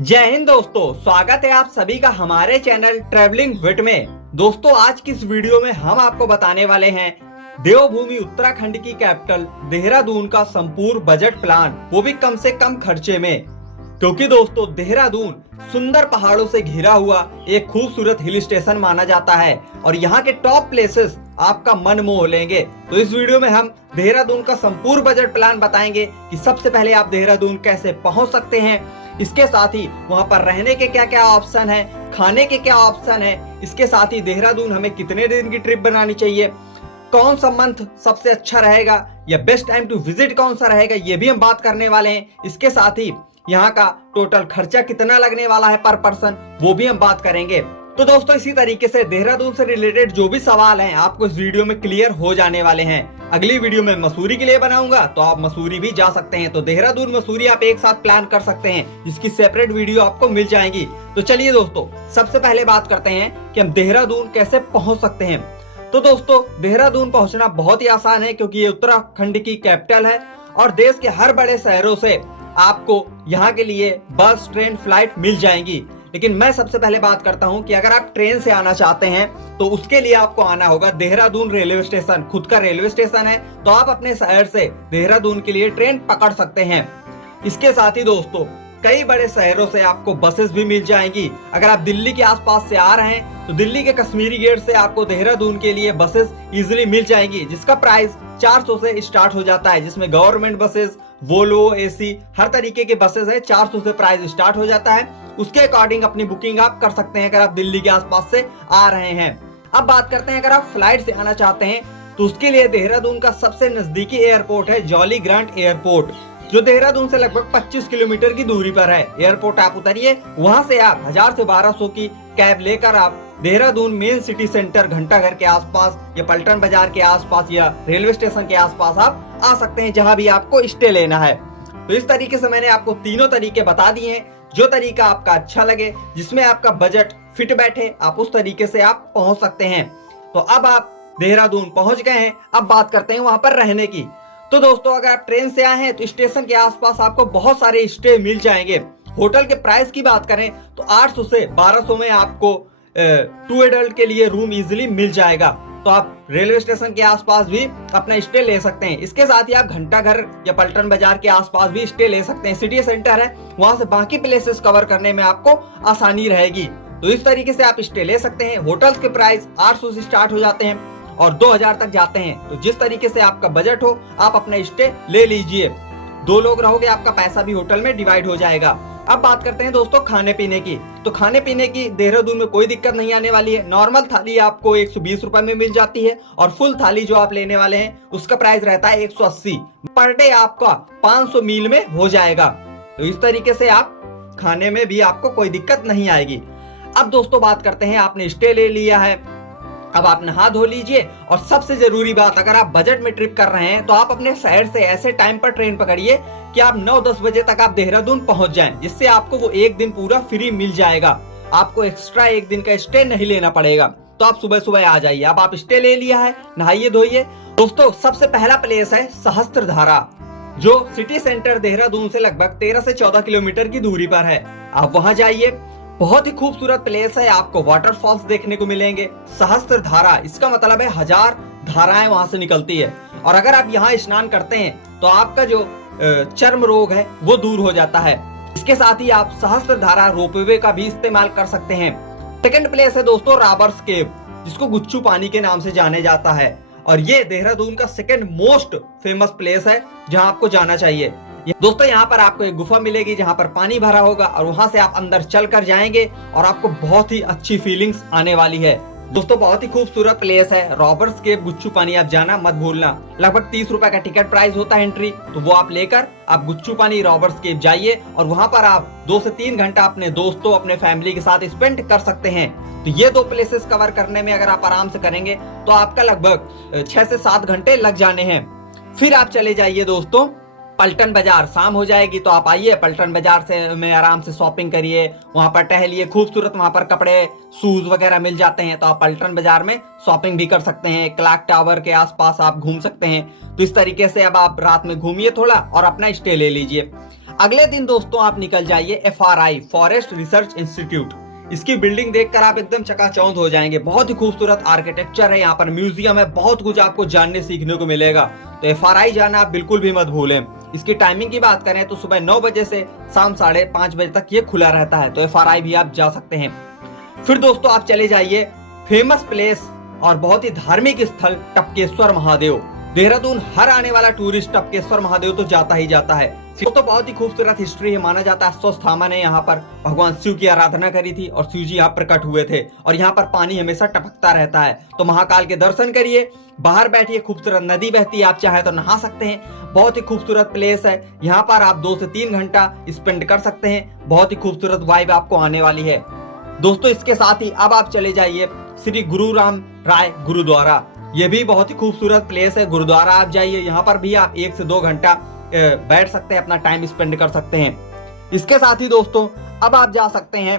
जय हिंद दोस्तों, स्वागत है आप सभी का हमारे चैनल ट्रैवलिंग विद में। दोस्तों, आज की इस वीडियो में हम आपको बताने वाले हैं देवभूमि उत्तराखंड की कैपिटल देहरादून का संपूर्ण बजट प्लान, वो भी कम से कम खर्चे में। क्योंकि दोस्तों, देहरादून सुंदर पहाड़ों से घिरा हुआ एक खूबसूरत हिल स्टेशन माना जाता है और यहाँ के टॉप प्लेसेस आपका मन मोह लेंगे। तो इस वीडियो में हम देहरादून का संपूर्ण बजट प्लान बताएंगे कि सबसे पहले आप देहरादून कैसे पहुंच सकते हैं, इसके साथ ही वहां पर रहने के क्या क्या ऑप्शन है, खाने के क्या ऑप्शन है, इसके साथ ही देहरादून हमें कितने दिन की ट्रिप बनानी चाहिए, कौन सा मंथ सबसे अच्छा रहेगा या बेस्ट टाइम टू विजिट कौन सा रहेगा, ये भी हम बात करने वाले हैं। इसके साथ ही यहाँ का टोटल खर्चा कितना लगने वाला है पर पर्सन, वो भी हम बात करेंगे। तो दोस्तों, इसी तरीके से देहरादून से रिलेटेड जो भी सवाल हैं आपको इस वीडियो में क्लियर हो जाने वाले हैं। अगली वीडियो में मसूरी के लिए बनाऊंगा तो आप मसूरी भी जा सकते हैं। तो देहरादून मसूरी आप एक साथ प्लान कर सकते हैं, जिसकी सेपरेट वीडियो आपको मिल जाएगी। तो चलिए दोस्तों, सबसे पहले बात करते हैं कि हम देहरादून कैसे पहुंच सकते हैं। तो दोस्तों, देहरादून पहुंचना बहुत ही आसान है, क्योंकि ये उत्तराखंड की कैपिटल है और देश के हर बड़े शहरों से आपको यहाँ के लिए बस, ट्रेन, फ्लाइट मिल जाएंगी। लेकिन मैं सबसे पहले बात करता हूं कि अगर आप ट्रेन से आना चाहते हैं तो उसके लिए आपको आना होगा देहरादून रेलवे स्टेशन। खुद का रेलवे स्टेशन है, तो आप अपने शहर से देहरादून के लिए ट्रेन पकड़ सकते हैं। इसके साथ ही दोस्तों, कई बड़े शहरों से आपको बसेस भी मिल जाएंगी। अगर आप दिल्ली के आसपास से आ रहे हैं तो दिल्ली के कश्मीरी गेट से आपको देहरादून के लिए बसेस इजिली मिल जाएंगी, जिसका प्राइस 400 से स्टार्ट हो जाता है, जिसमें गवर्नमेंट बसेस, वोल्वो, एसी हर तरीके के बसेस है। 400 से प्राइस स्टार्ट हो जाता है। उसके अकॉर्डिंग अपनी बुकिंग आप कर सकते हैं अगर आप दिल्ली के आसपास से आ रहे हैं। अब बात करते हैं अगर आप फ्लाइट से आना चाहते हैं तो उसके लिए देहरादून का सबसे नजदीकी एयरपोर्ट है जॉली ग्रांट एयरपोर्ट, जो देहरादून से लगभग 25 किलोमीटर की दूरी पर है। एयरपोर्ट आप उतरिए, वहां से आप 1000 से 1200 की कैब लेकर आप देहरादून मेन सिटी सेंटर घंटाघर के आसपास या पलटन बाजार के आसपास या रेलवे स्टेशन के आसपास आप आ सकते हैं, जहां भी आपको स्टे लेना है। तो इस तरीके से मैंने आपको तीनों तरीके बता दिए हैं। जो तरीका आपका अच्छा लगे, जिसमें आपका बजट फिट बैठे, आप उस तरीके से आप पहुंच सकते हैं। तो अब आप देहरादून पहुंच गए हैं, अब बात करते हैं वहां पर रहने की। तो दोस्तों, अगर आप ट्रेन से आए हैं तो स्टेशन के आसपास आपको बहुत सारे स्टे मिल जाएंगे। होटल के प्राइस की बात करें तो 800 से 1200 में आपको 2 एडल्ट के लिए रूम इजिली मिल जाएगा। तो आप रेलवे स्टेशन के आसपास भी अपना स्टे ले सकते हैं। इसके साथ ही आप घंटाघर या पलटन बाजार के आसपास भी स्टे ले सकते हैं। सिटी सेंटर है, वहां से बाकी प्लेसेस कवर करने में आपको आसानी रहेगी। तो इस तरीके से आप स्टे ले सकते हैं। होटल्स के प्राइस 800 से स्टार्ट हो जाते हैं और 2000 तक जाते हैं। तो जिस तरीके से आपका बजट हो, आप अपना स्टे ले लीजिए। 2 लोग रहोगे, आपका पैसा भी होटल में डिवाइड हो जाएगा। अब बात करते हैं दोस्तों खाने पीने की। तो खाने पीने की देहरादून में कोई दिक्कत नहीं आने वाली है। नॉर्मल थाली आपको 120 रुपए में मिल जाती है और फुल थाली जो आप लेने वाले हैं उसका प्राइस रहता है 180। पर डे आपका 500 मील में हो जाएगा। तो इस तरीके से आप खाने में भी आपको कोई दिक्कत नहीं आएगी। अब दोस्तों बात करते हैं, आपने स्टे ले लिया है, अब आप नहा धो लीजिए। और सबसे जरूरी बात, अगर आप बजट में ट्रिप कर रहे हैं तो आप अपने शहर से ऐसे टाइम पर ट्रेन पकड़िए कि आप 9-10 बजे तक आप देहरादून पहुंच जाएं, जिससे आपको वो एक दिन पूरा फ्री मिल जाएगा। आपको एक्स्ट्रा एक दिन का स्टे नहीं लेना पड़ेगा। तो आप सुबह सुबह आ जाइए। अब आप स्टे ले लिया है, नहाइए धोइए। दोस्तों, सबसे पहला प्लेस है सहस्त्रधारा, जो सिटी सेंटर देहरादून से लगभग 13 से 14 किलोमीटर की दूरी पर है। आप वहां जाइए, बहुत ही खूबसूरत प्लेस है। आपको वाटरफॉल्स देखने को मिलेंगे। सहस्त्रधारा, इसका मतलब है 1000 धाराएं वहां से निकलती है। और अगर आप यहाँ स्नान करते हैं तो आपका जो चर्म रोग है वो दूर हो जाता है। इसके साथ ही आप सहस्त्रधारा रोपवे का भी इस्तेमाल कर सकते हैं। सेकंड प्लेस है दोस्तों रॉबर्स केव, जिसको गुच्चू पानी के नाम से जाने जाता है। और ये देहरादून का सेकंड मोस्ट फेमस प्लेस है जहां आपको जाना चाहिए। दोस्तों, यहाँ पर आपको एक गुफा मिलेगी जहाँ पर पानी भरा होगा और वहां से आप अंदर चल कर जाएंगे और आपको बहुत ही अच्छी फीलिंग्स आने वाली है। दोस्तों, बहुत ही खूबसूरत प्लेस है रॉबर्ट्स केव गुच्चू पानी, आप जाना मत भूलना। लगभग 30 रुपए का टिकट प्राइस होता है एंट्री, तो वो आप लेकर आप गुच्चू पानी रॉबर्ट्स केव जाइए और वहां पर आप 2 से 3 घंटा अपने दोस्तों, अपने फैमिली के साथ स्पेंड कर सकते हैं। तो ये 2 प्लेसेस कवर करने में अगर आप आराम से करेंगे तो आपका लगभग 6 से 7 घंटे लग जाने हैं। फिर आप चले जाइए दोस्तों पलटन बाजार। शाम हो जाएगी तो आप आइए पलटन बाजार से में आराम से शॉपिंग करिए, वहां पर टहलिए। खूबसूरत वहां पर कपड़े, शूज वगैरह मिल जाते हैं, तो आप पलटन बाजार में शॉपिंग भी कर सकते हैं। क्लॉक टावर के आसपास आप घूम सकते हैं। तो इस तरीके से अब आप रात में घूमिए थोड़ा और अपना स्टे ले लीजिए। अगले दिन दोस्तों आप निकल जाइए FRI फॉरेस्ट रिसर्च इंस्टीट्यूट। इसकी बिल्डिंग देखकर आप एकदम चकाचौंध हो जाएंगे। बहुत ही खूबसूरत आर्किटेक्चर है, यहाँ पर म्यूजियम है, बहुत कुछ आपको जानने सीखने को मिलेगा। तो FRI जाना आप बिल्कुल भी मत भूलें। इसकी टाइमिंग की बात करें तो सुबह 9 बजे से शाम 5:30 बजे तक ये खुला रहता है। तो FRI भी आप जा सकते हैं। फिर दोस्तों आप चले जाइए फेमस प्लेस और बहुत ही धार्मिक स्थल टपकेश्वर महादेव। देहरादून हर आने वाला टूरिस्ट टपकेश्वर महादेव तो जाता ही जाता है। तो बहुत ही खूबसूरत हिस्ट्री है। माना जाता है स्वस्थामा ने यहाँ पर भगवान शिव की आराधना करी थी और शिव जी यहाँ प्रकट हुए थे और यहाँ पर पानी हमेशा टपकता रहता है। तो महाकाल के दर्शन करिए, बाहर बैठिए, खूबसूरत नदी बहती है, आप चाहे तो नहा सकते हैं। बहुत ही खूबसूरत प्लेस है, यहाँ पर आप 2 से 3 घंटा स्पेंड कर सकते हैं। बहुत ही खूबसूरत वाइब आपको आने वाली है दोस्तों। इसके साथ ही अब आप चले जाइए श्री गुरु राम राय गुरुद्वारा। ये भी बहुत ही खूबसूरत प्लेस है। गुरुद्वारा आप जाइए, यहाँ पर भी आप 1 से 2 घंटा बैठ सकते हैं, अपना टाइम स्पेंड कर सकते हैं। इसके साथ ही दोस्तों अब आप जा सकते हैं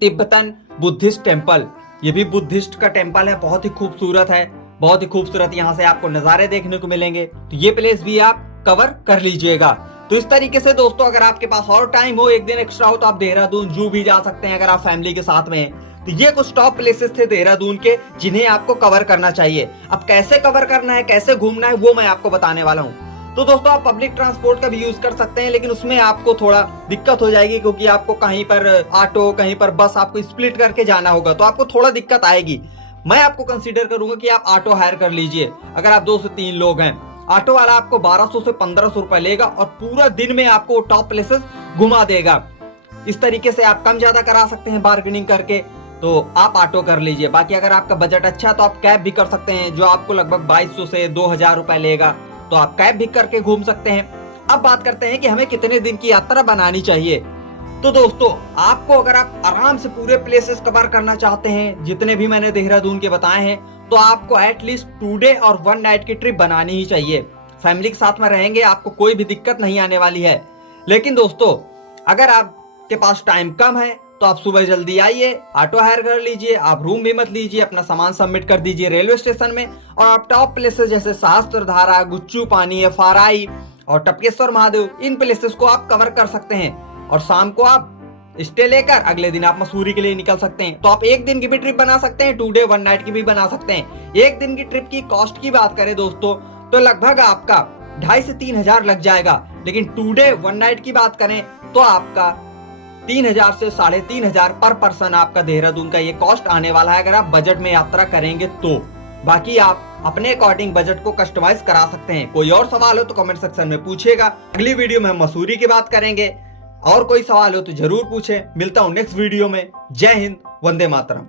तिब्बतन बुद्धिस्ट टेम्पल। ये भी बुद्धिस्ट का टेम्पल है, बहुत ही खूबसूरत है, बहुत ही खूबसूरत यहाँ से आपको नजारे देखने को मिलेंगे। तो ये प्लेस भी आप कवर कर लीजिएगा। तो इस तरीके से दोस्तों अगर आपके पास और टाइम हो, एक दिन एक्स्ट्रा हो, तो आप देहरादून जू भी जा सकते हैं अगर आप फैमिली के साथ में हैं। तो ये कुछ टॉप प्लेसेस थे देहरादून के जिन्हें आपको कवर करना चाहिए। अब कैसे कवर करना है, कैसे घूमना है, वो मैं आपको बताने वाला हूँ। तो दोस्तों आप पब्लिक ट्रांसपोर्ट का भी यूज कर सकते हैं, लेकिन उसमें आपको थोड़ा दिक्कत हो जाएगी क्योंकि आपको कहीं पर ऑटो, कहीं पर बस आपको स्प्लिट करके जाना होगा, तो आपको थोड़ा दिक्कत आएगी। मैं आपको कंसीडर करूंगा कि आप ऑटो हायर कर लीजिए। अगर आप 2 से 3 लोग हैं, ऑटो वाला आपको 1200 से 1500 रुपए लेगा और पूरा दिन में आपको टॉप प्लेसेस घुमा देगा। इस तरीके से आप कम ज्यादा करा सकते हैं बार्गेनिंग करके, तो आप ऑटो कर लीजिए। बाकी अगर आपका बजट अच्छा है तो आप कैब भी कर सकते हैं, जो आपको लगभग 2200 से 2000 रुपए लेगा, तो आप कैब भी करके घूम सकते हैं। अब बात करते हैं कि हमें कितने दिन की यात्रा बनानी चाहिए। तो दोस्तों आपको अगर आप आराम से पूरे प्लेसेस कवर करना चाहते हैं, जितने भी मैंने देहरादून के बताए हैं, तो आपको एटलीस्ट 2 डे और 1 नाइट की ट्रिप बनानी ही चाहिए। फैमिली के साथ में रहेंगे, आपको कोई भी दिक्कत नहीं आने वाली है। लेकिन दोस्तों अगर आपके पास टाइम कम है तो आप सुबह जल्दी आइए, ऑटो हायर कर लीजिए, आप रूम भी मत लीजिए, अपना सामान सबमिट कर दीजिए रेलवे स्टेशन में, और आप टॉप प्लेसेस जैसे सहस्त्रधारा, गुच्चू पानी, FRI और टपकेश्वर महादेव, इन प्लेसेस को आप कवर कर सकते हैं। और शाम को आप स्टे लेकर अगले दिन आप मसूरी के लिए निकल सकते हैं। तो आप 1 दिन की भी ट्रिप बना सकते हैं, 2 डे 1 नाइट की भी बना सकते हैं। 1 दिन की ट्रिप की कॉस्ट की बात करें दोस्तों तो लगभग आपका 2500 से 3000 लग जाएगा। लेकिन 2 डे 1 नाइट की बात करें तो आपका 3000 से 3500 पर पर्सन आपका देहरादून का ये कॉस्ट आने वाला है, अगर आप बजट में यात्रा करेंगे तो। बाकी आप अपने अकॉर्डिंग बजट को कस्टमाइज करा सकते हैं। कोई और सवाल हो तो कमेंट सेक्शन में पूछिएगा। अगली वीडियो में हम मसूरी की बात करेंगे। और कोई सवाल हो तो जरूर पूछें। मिलता हूं नेक्स्ट वीडियो में। जय हिंद, वंदे मातरम।